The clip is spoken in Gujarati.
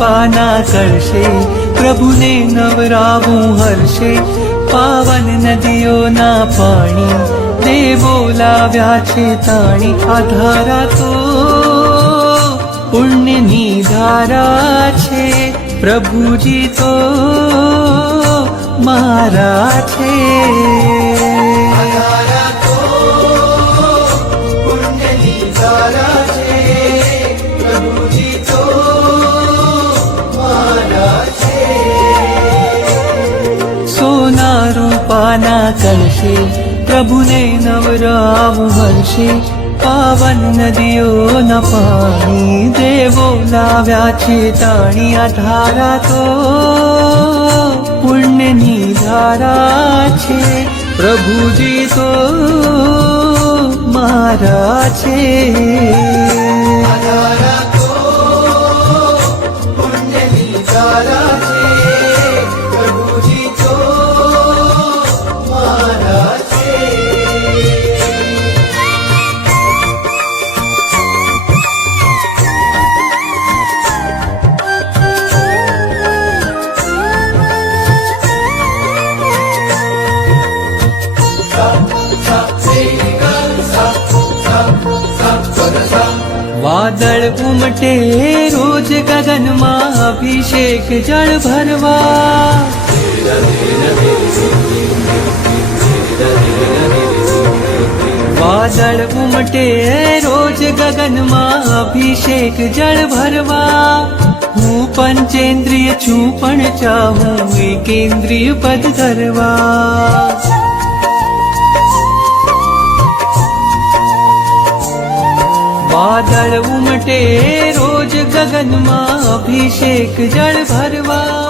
રૂપાના કરશે, પ્રભુને નવરાવું હર્ષે. પાવન નદીઓના પાણી દેવો લાવ્યા છે તાણી. આ ધારા તો પુણ્યની ધારા છે, પ્રભુજી તો મારા છે. સોના રૂપાના કરશે, પ્રભુને નવરાવું હર્ષે. પાવન નદીઓના પાણી દેવો લાવ્યા છે તાણી. આ ધારા તો પુણ્યની ધારા છે, પ્રભુજી તો મારા છે. વાદળ ઉમટે રોજ ગગનમાં, અભિષેક જળ ભરવા. વાદળ ઉમટે રોજ ગગનમાં, અભિષેક જળ ભરવા. હું પંચેન્દ્રિય છું પણ ચાહું એકેન્દ્રિય પદ ધરવા. વાદળ ઉમટે રોજ ગગનમાં, અભિષેક જળ ભરવા.